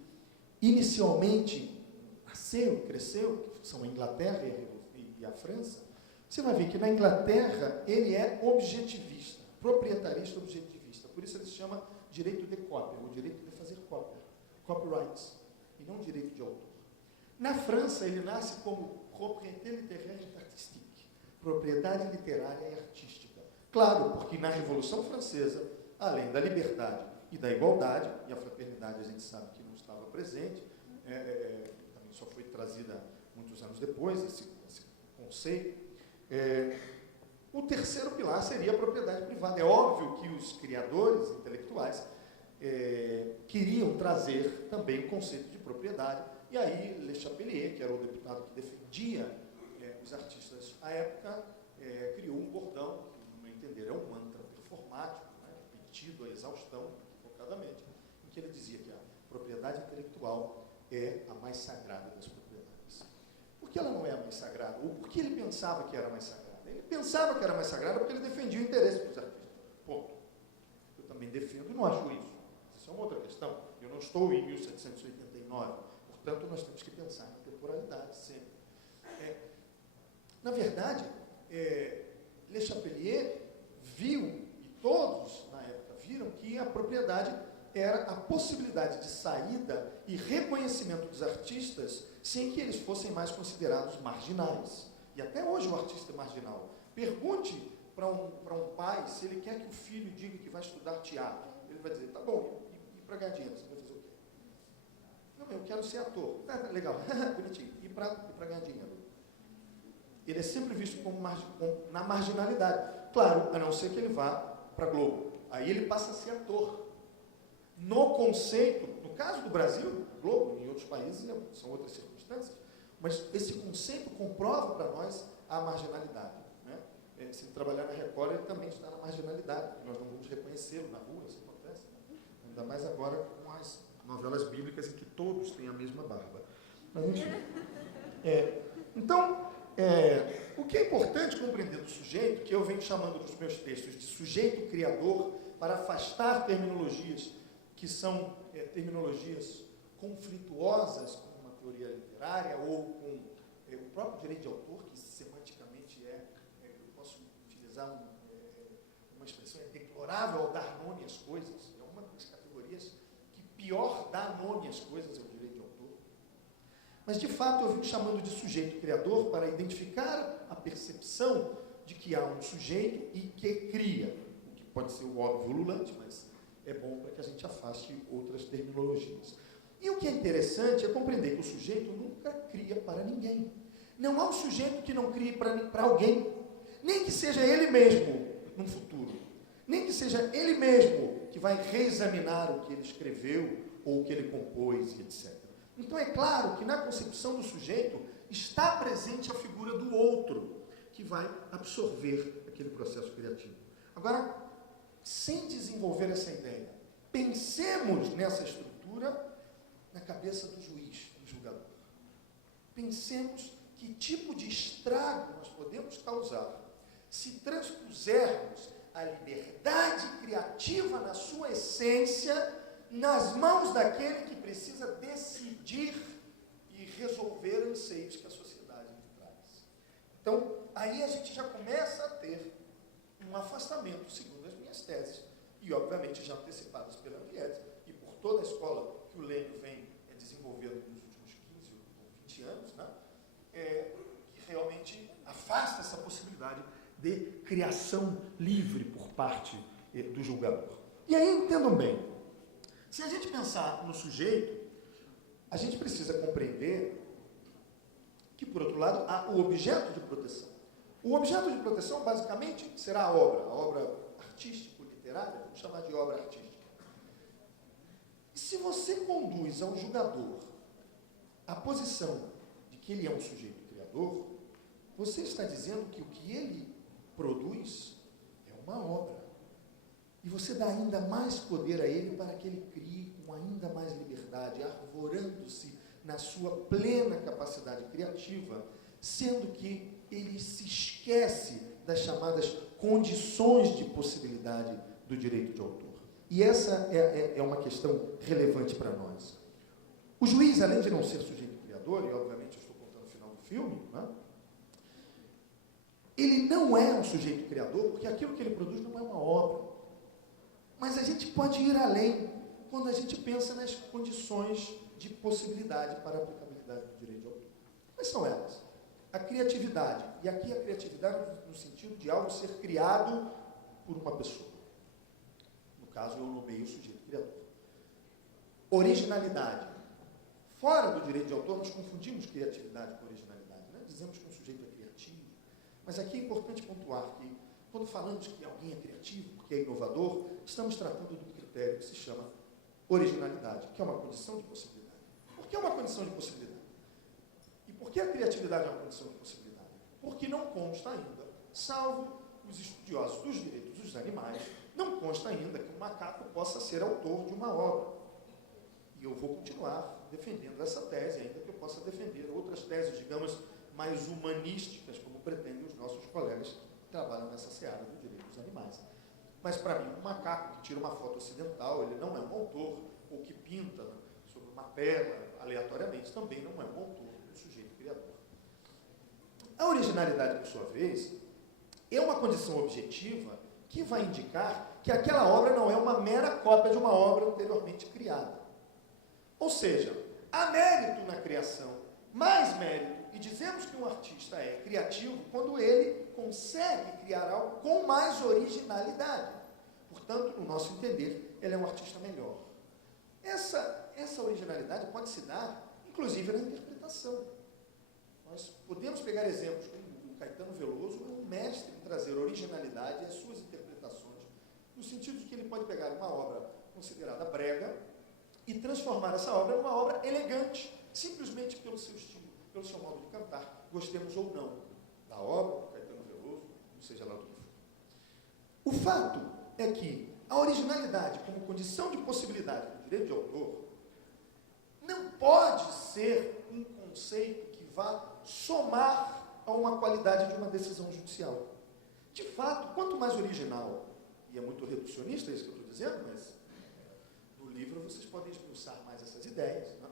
inicialmente nasceu, cresceu, que são a Inglaterra e a França, você vai ver que na Inglaterra ele é objetivista, proprietarista objetivista. Por isso ele se chama direito de cópia, ou direito de fazer cópia, copyrights, e não direito de autor. Na França ele nasce como propriété littéraire et artistique, propriedade literária e artística. Claro, porque na Revolução Francesa, além da liberdade e da igualdade, e a fraternidade a gente sabe que não estava presente, também só foi trazida muitos anos depois, esse conceito. O terceiro pilar seria a propriedade privada. É óbvio que os criadores intelectuais queriam trazer também o conceito de propriedade, e aí Le Chapelier, que era o deputado que defendia os artistas à época, criou um bordão, que no meu entender é um mantra performático, repetido a exaustão, equivocadamente, em que ele dizia que a propriedade intelectual é a mais sagrada das propriedades. Por que ela não é a mais sagrada? Ou por que ele pensava que era a mais sagrada? Ele pensava que era mais sagrada porque ele defendia o interesse dos artistas. Ponto. Eu também defendo e não acho isso. Isso é uma outra questão. Eu não estou em 1789. Portanto, nós temos que pensar na temporalidade sempre. Na verdade, Le Chapelier viu, e todos na época viram, que a propriedade era a possibilidade de saída e reconhecimento dos artistas sem que eles fossem mais considerados marginais. E até hoje o artista é marginal. Pergunte para um pai se ele quer que o filho diga que vai estudar teatro. Ele vai dizer, tá bom, e para ganhar dinheiro, você vai fazer o quê? Não, eu quero ser ator. Legal, bonitinho. E para ganhar dinheiro? Ele é sempre visto como na marginalidade. Claro, a não ser que ele vá para a Globo. Aí ele passa a ser ator. No conceito, no caso do Brasil, Globo, em outros países são outras circunstâncias, mas esse conceito comprova para nós a marginalidade. Né? Se ele trabalhar na Record, ele também está na marginalidade. Nós não vamos reconhecê-lo na rua, isso acontece. Né? Ainda mais agora com as novelas bíblicas em que todos têm a mesma barba. Mas, enfim. Então, o que é importante compreender do sujeito, que eu venho chamando nos meus textos de sujeito criador, para afastar terminologias que são terminologias conflituosas com uma teoria literária ou com o próprio direito de autor, que semanticamente eu posso utilizar uma expressão, deplorável ao dar nome às coisas, é uma das categorias que pior dá nome às coisas é o direito de autor. Mas, de fato, eu vim chamando de sujeito criador para identificar a percepção de que há um sujeito e que cria, o que pode ser o óbvio ululante, mas é bom para que a gente afaste outras terminologias. E o que é interessante é compreender que o sujeito nunca cria para ninguém. Não há um sujeito que não crie para alguém, nem que seja ele mesmo no futuro, nem que seja ele mesmo que vai reexaminar o que ele escreveu ou o que ele compôs, etc. Então é claro que na concepção do sujeito está presente a figura do outro, que vai absorver aquele processo criativo. Agora, sem desenvolver essa ideia, pensemos nessa estrutura na cabeça do juiz, do julgador. Pensemos que tipo de estrago nós podemos causar se transpusermos a liberdade criativa na sua essência nas mãos daquele que precisa decidir e resolver anseios que a sociedade lhe traz. Então, aí a gente já começa a ter um afastamento, segundo as minhas teses, e obviamente já antecipadas pela Henriette, e por toda a escola que o Lênio vem desenvolvendo nos últimos 15 ou 20 anos, né? Que realmente afasta essa possibilidade de criação livre por parte do julgador. E aí, entendam bem, se a gente pensar no sujeito, a gente precisa compreender que, por outro lado, há o objeto de proteção. O objeto de proteção, basicamente, será a obra artístico-literária, vamos chamar de obra artística. E se você conduz ao julgador a posição de que ele é um sujeito criador, você está dizendo que o que ele produz é uma obra. E você dá ainda mais poder a ele para que ele crie com ainda mais liberdade, arvorando-se na sua plena capacidade criativa, sendo que ele se esquece das chamadas condições de possibilidade do direito de autor. E essa é uma questão relevante para nós. O juiz, além de não ser sujeito criador, e obviamente eu estou contando o final do filme, né? Ele não é um sujeito criador, porque aquilo que ele produz não é uma obra. Mas a gente pode ir além quando a gente pensa nas condições de possibilidade para a aplicabilidade do direito de autor. Quais são elas? A criatividade. E aqui a criatividade no sentido de algo ser criado por uma pessoa. No caso, eu nomeei o sujeito criador. Originalidade. Fora do direito de autor, nós confundimos criatividade com originalidade. Né? Dizemos que um sujeito é criativo. Mas aqui é importante pontuar que, quando falamos que alguém é criativo, porque é inovador, estamos tratando de um critério que se chama originalidade, que é uma condição de possibilidade. Por que é uma condição de possibilidade? E por que a criatividade é uma condição de possibilidade? Porque não consta ainda, salvo os estudiosos dos direitos dos animais, não consta ainda que um macaco possa ser autor de uma obra. E eu vou continuar defendendo essa tese, ainda que eu possa defender outras teses, digamos, mais humanísticas, como pretendem os nossos colegas que trabalham nessa seara do direito dos animais. Mas, para mim, um macaco que tira uma foto ocidental, ele não é um autor, ou que pinta sobre uma tela, aleatoriamente, também não é um autor, um sujeito criador. A originalidade, por sua vez, é uma condição objetiva que vai indicar que aquela obra não é uma mera cópia de uma obra anteriormente criada. Ou seja, há mérito na criação, mais mérito, e dizemos que um artista é criativo quando ele consegue criar algo com mais originalidade. Portanto, no nosso entender, ele é um artista melhor. Essa originalidade pode se dar, inclusive, na interpretação. Nós podemos pegar exemplos como o Caetano Veloso, é um mestre em trazer originalidade às suas interpretações, no sentido de que ele pode pegar uma obra considerada brega e transformar essa obra em uma obra elegante, simplesmente pelo seu estilo, pelo seu modo de cantar, gostemos ou não da obra, do Caetano Veloso, ou seja lá do que for. O fato é que a originalidade, como condição de possibilidade do direito de autor, não pode ser um conceito que vá somar a uma qualidade de uma decisão judicial. De fato, quanto mais original, e é muito reducionista isso que eu estou dizendo, mas no livro vocês podem expulsar mais essas ideias, né?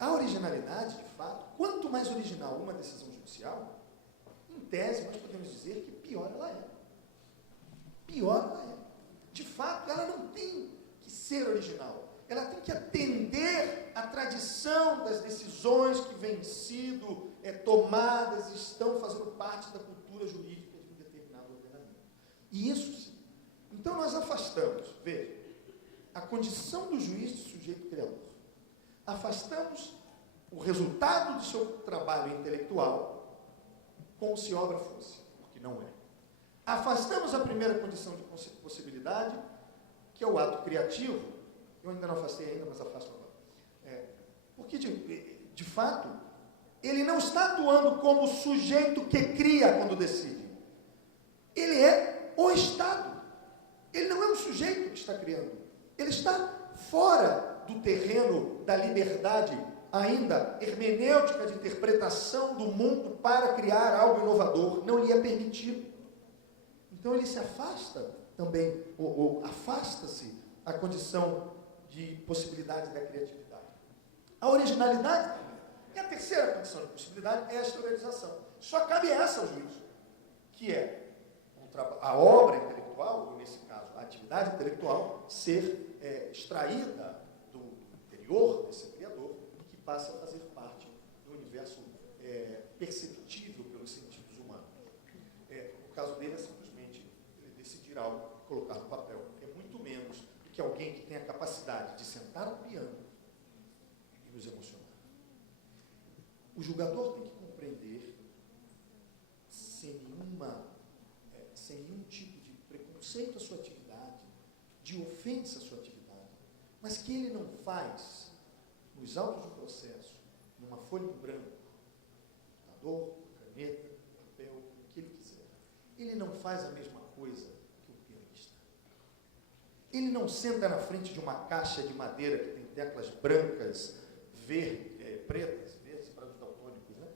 A originalidade, de fato, quanto mais original uma decisão judicial, em tese, nós podemos dizer que pior ela é. Pior ela é. De fato, ela não tem que ser original. Ela tem que atender à tradição das decisões que vêm sido tomadas e estão fazendo parte da cultura jurídica de um determinado ordenamento. E isso sim. Então, nós afastamos, veja, a condição do juiz de sujeito criador. Afastamos o resultado do seu trabalho intelectual como se obra fosse, porque não é. Afastamos a primeira condição de possibilidade, que é o ato criativo. Eu ainda não afastei ainda, mas afasto agora. Porque, de fato, ele não está atuando como sujeito que cria quando decide. Ele é o Estado. Ele não é um sujeito que está criando. Ele está fora do terreno da liberdade, ainda hermenêutica de interpretação do mundo para criar algo inovador. Não lhe é permitido. Então ele se afasta também, ou afasta-se a condição de possibilidade da criatividade. A originalidade também. E a terceira condição de possibilidade é a exteriorização. Só cabe essa ao juízo, que é a obra intelectual, ou nesse caso, a atividade intelectual, ser extraída do interior desse criador e que passa a fazer parte do universo perceptível pelos sentidos humanos. O caso dele é simplesmente ele decidir algo e colocar no papel. É muito menos do que alguém que tem a capacidade de sentar no piano e nos emocionar. O julgador tem que compreender, sem nenhum tipo de preconceito à sua atividade, de ofensa à sua atividade, mas que ele não faz, nos autos do processo, numa folha em branco, computador, caneta, papel, o que ele quiser. Ele não faz a mesma coisa que o pianista. Ele não senta na frente de uma caixa de madeira que tem teclas brancas, pretas, verdes para os daltônicos, né?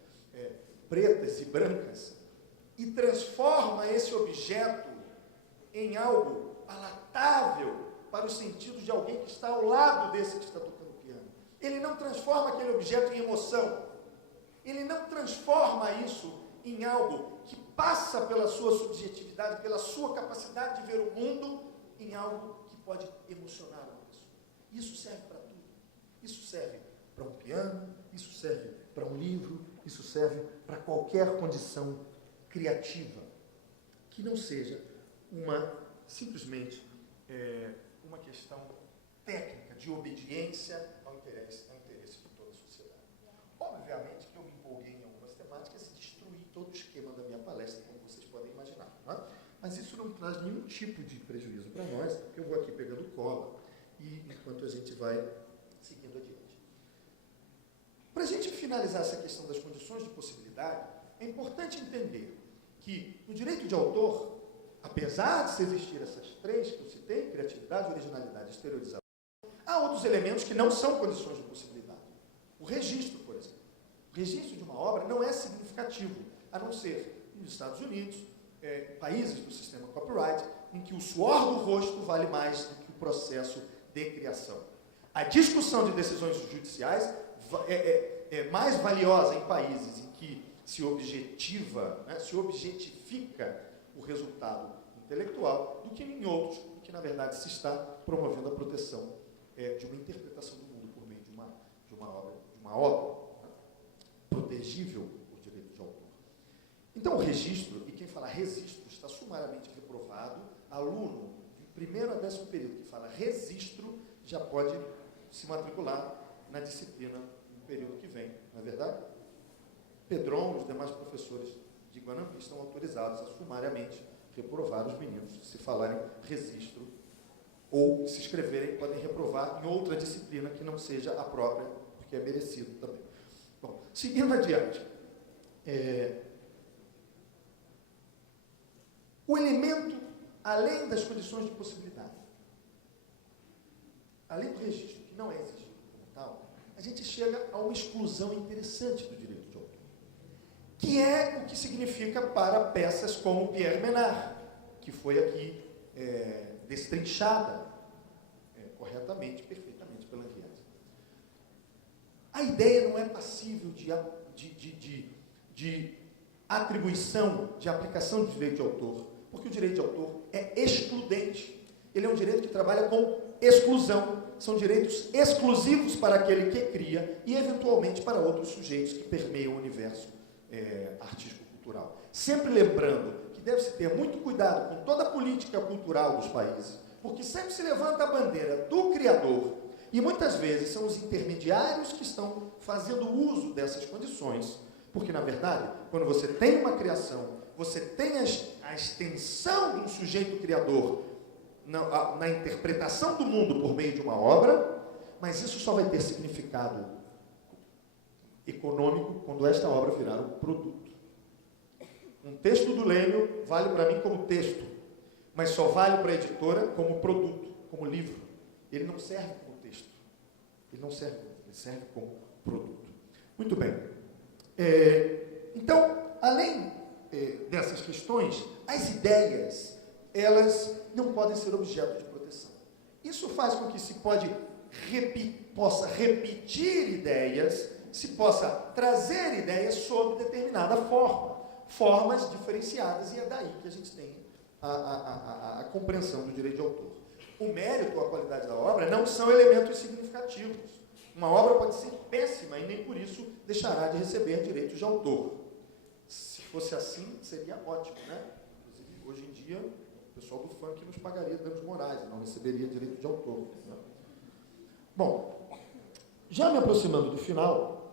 Pretas e brancas, e transforma esse objeto em algo palatável para os sentidos de alguém que está ao lado desse que está tocando piano. Ele não transforma aquele objeto em emoção. Ele não transforma isso em algo que passa pela sua subjetividade, pela sua capacidade de ver o mundo, em algo que pode emocionar uma pessoa. Isso serve para tudo. Isso serve para um piano, isso serve para um livro, isso serve para qualquer condição criativa, que não seja simplesmente uma questão técnica de obediência ao interesse de toda a sociedade. Obviamente que eu me empolguei em algumas temáticas e destruí todo o esquema da minha palestra, como vocês podem imaginar. Não é? Mas isso não traz nenhum tipo de prejuízo para nós, porque eu vou aqui pegando cola e enquanto a gente vai seguindo adiante. Para a gente finalizar essa questão das condições de possibilidade, é importante entender que no direito de autor, apesar de existir essas três que eu citei, criatividade, originalidade e exteriorização, há outros elementos que não são condições de possibilidade. O registro, por exemplo. O registro de uma obra não é significativo, a não ser nos Estados Unidos, países do sistema copyright, em que o suor do rosto vale mais do que o processo de criação. A discussão de decisões judiciais é mais valiosa em países em que se objetifica o resultado intelectual do que em outros, em que, na verdade, se está promovendo a proteção de uma interpretação do mundo por meio de uma obra protegível por direito de autor. Então, o registro, e quem fala registro, está sumariamente reprovado. Aluno de primeiro a 10º período que fala registro já pode se matricular na disciplina no período que vem, não é verdade? Pedron e os demais professores de Guanambi estão autorizados a sumariamente reprovar os meninos se falarem registro ou se inscreverem, podem reprovar em outra disciplina que não seja a própria, porque é merecido também. Bom, seguindo adiante, o elemento, além das condições de possibilidade, além do registro, que não é exigido como tal, a gente chega a uma exclusão interessante do direito de autor, que é o que significa para peças como Pierre Menard, que foi aqui destrinchada corretamente, perfeitamente pela Henriette. A ideia não é passível de atribuição, de aplicação do direito de autor, porque o direito de autor é excludente. Ele é um direito que trabalha com exclusão. São direitos exclusivos para aquele que cria e, eventualmente, para outros sujeitos que permeiam o universo artístico-cultural. Sempre lembrando que deve-se ter muito cuidado com toda a política cultural dos países, porque sempre se levanta a bandeira do criador e, muitas vezes, são os intermediários que estão fazendo uso dessas condições, porque, na verdade, quando você tem uma criação, você tem a extensão de um sujeito criador na interpretação do mundo por meio de uma obra, mas isso só vai ter significado econômico quando esta obra virar um produto. Um texto do Lênio vale para mim como texto, mas só vale para a editora como produto, como livro. Ele não serve como texto. Ele serve como produto. Muito bem. Então, além dessas questões, as ideias elas não podem ser objeto de proteção. Isso faz com que se possa repetir ideias, se possa trazer ideias sob determinada forma, formas diferenciadas, e é daí que a gente tem a compreensão do direito de autor. O mérito ou a qualidade da obra não são elementos significativos. Uma obra pode ser péssima e nem por isso deixará de receber direitos de autor. Se fosse assim, seria ótimo, né? Inclusive, hoje em dia, o pessoal do funk nos pagaria danos morais, não receberia direito de autor. Né? Bom, já me aproximando do final,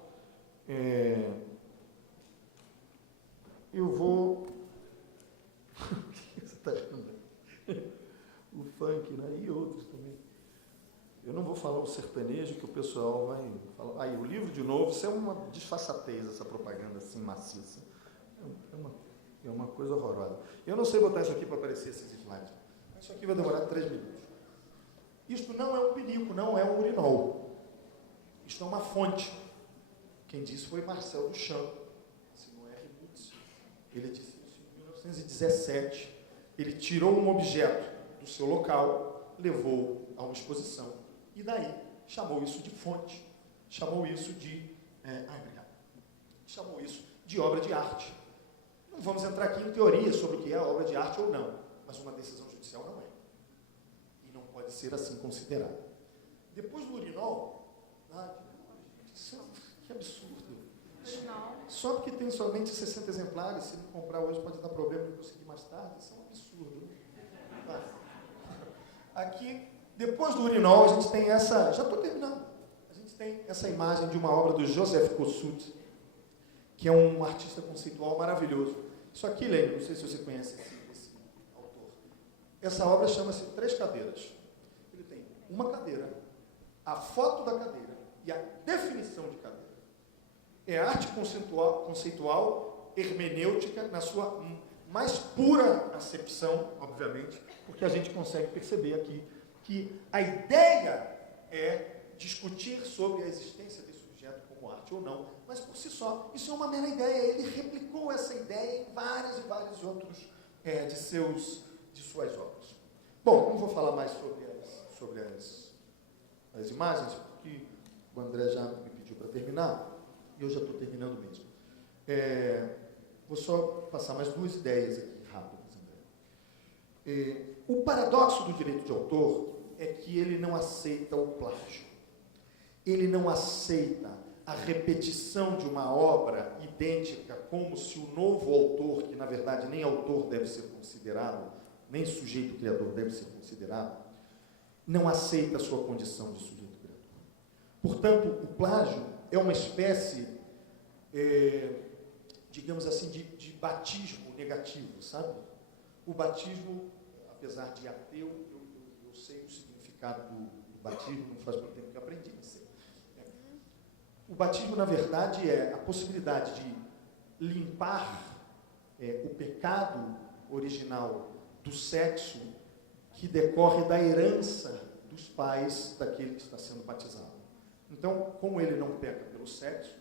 eu vou... Você está rindo? O funk, né? E outros também. Eu não vou falar o sertanejo, que o pessoal vai falar. Aí, o livro de novo, isso é uma disfarçatez, essa propaganda assim maciça. É uma coisa horrorosa. Eu não sei botar isso aqui para aparecer esses slides. Isso aqui vai demorar 3 minutos. Isto não é um pinico, não é um urinol. Isto é uma fonte. Quem disse foi Marcel Duchamp. Assinou R. Lutz. Ele disse isso em 1917. Ele tirou um objeto do seu local, levou a uma exposição, e daí chamou isso de fonte, chamou isso de chamou isso de obra de arte. Não vamos entrar aqui em teoria sobre o que é a obra de arte ou não, mas uma decisão judicial não é, e não pode ser assim considerada. Depois do urinol, que absurdo, só porque tem somente 60 exemplares, se não comprar hoje pode dar problema de conseguir mais tarde, isso é um absurdo. Aqui, depois do urinol, a gente tem essa... Já estou terminando. A gente tem essa imagem de uma obra do Joseph Kossut, que é um artista conceitual maravilhoso. Isso aqui, Lênin, não sei se você conhece esse autor. Essa obra chama-se Três Cadeiras. Ele tem uma cadeira, a foto da cadeira e a definição de cadeira. É arte conceitual, hermenêutica, na sua mais pura acepção, obviamente, porque a gente consegue perceber aqui que a ideia é discutir sobre a existência desse objeto como arte ou não, mas por si só, isso é uma mera ideia. Ele replicou essa ideia em vários e vários outros de suas obras. Bom, não vou falar mais sobre as imagens, porque o André já me pediu para terminar, e eu já estou terminando mesmo. Vou só passar mais 2 ideias aqui, rápidas, André. O paradoxo do direito de autor é que ele não aceita o plágio. Ele não aceita a repetição de uma obra idêntica, como se o novo autor, que na verdade nem autor deve ser considerado, nem sujeito criador deve ser considerado, não aceita a sua condição de sujeito criador. Portanto, o plágio é uma espécie, digamos assim, de batismo negativo, sabe? O batismo, apesar de ateu, eu sei o significado do batismo, não faz muito tempo que eu aprendi, mas sei. O batismo, na verdade, é a possibilidade de limpar o pecado original do sexo que decorre da herança dos pais daquele que está sendo batizado. Então, como ele não peca pelo sexo,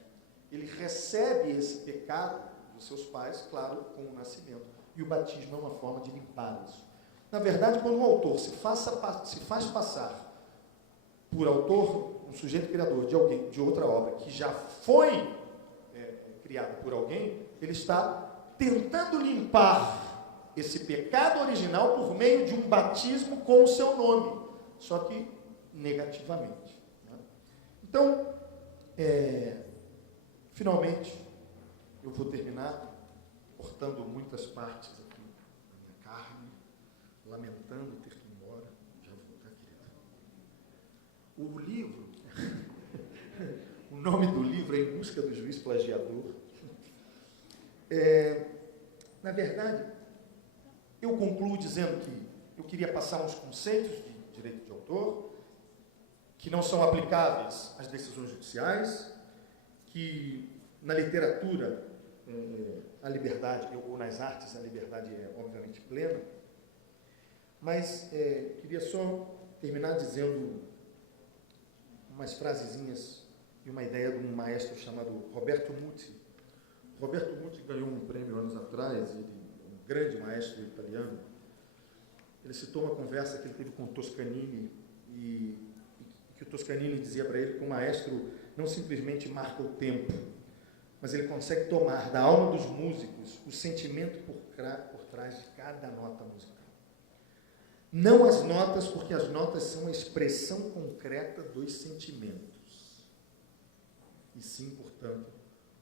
ele recebe esse pecado dos seus pais, claro, com o nascimento. E o batismo é uma forma de limpar isso. Na verdade, quando um autor se faz passar por autor, um sujeito criador de outra obra que já foi criada por alguém, ele está tentando limpar esse pecado original por meio de um batismo com o seu nome, só que negativamente. Né? Então, finalmente, eu vou terminar cortando muitas partes aqui da minha carne, lamentando ter que ir embora. Já vou, tá, querida? O livro, o nome do livro é Em Busca do Juiz Plagiador. Na verdade, eu concluo dizendo que eu queria passar uns conceitos de direito de autor que não são aplicáveis às decisões judiciais, que na literatura a liberdade, ou nas artes a liberdade é obviamente plena, mas queria só terminar dizendo umas frasezinhas e uma ideia de um maestro chamado Roberto Muti. Roberto Muti ganhou um prêmio anos atrás, ele, um grande maestro italiano, ele citou uma conversa que ele teve com o Toscanini, e que o Toscanini dizia para ele que o maestro não simplesmente marca o tempo, mas ele consegue tomar da alma dos músicos o sentimento por trás de cada nota musical. Não as notas, porque as notas são a expressão concreta dos sentimentos. E sim, portanto,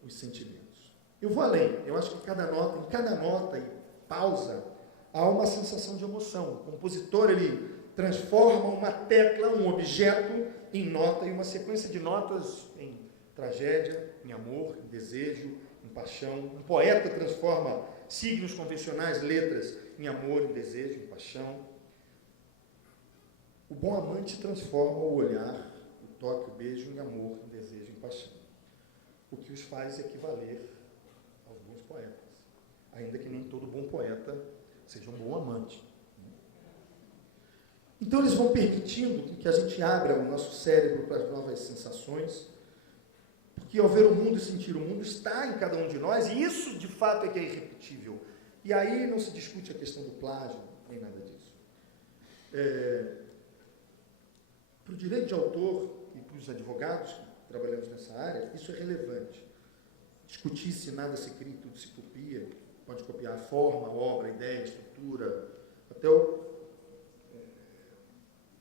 os sentimentos. Eu vou além. Eu acho que em cada nota e pausa, há uma sensação de emoção. O compositor, ele transforma uma tecla, um objeto, em nota, e uma sequência de notas em tragédia, em amor, em desejo, em paixão. Um poeta transforma signos convencionais, letras, em amor, em desejo, em paixão. O bom amante transforma o olhar, o toque, o beijo em amor, em desejo, em paixão. O que os faz equivaler aos bons poetas. Ainda que nem todo bom poeta seja um bom amante. Então eles vão permitindo que a gente abra o nosso cérebro para as novas sensações, porque ao ver o mundo e sentir o mundo está em cada um de nós, e isso de fato é que é irrepetível. E aí não se discute a questão do plágio, nem nada disso. Para o direito de autor e para os advogados que trabalhamos nessa área, isso é relevante. Discutir se nada se cria, tudo se copia, pode copiar a forma, a obra, a ideia, a estrutura, até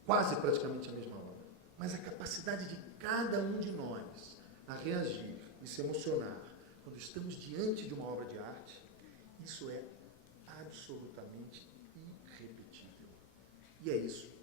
quase praticamente a mesma obra. Mas a capacidade de cada um de nós a reagir e se emocionar quando estamos diante de uma obra de arte, isso é absolutamente irrepetível. E é isso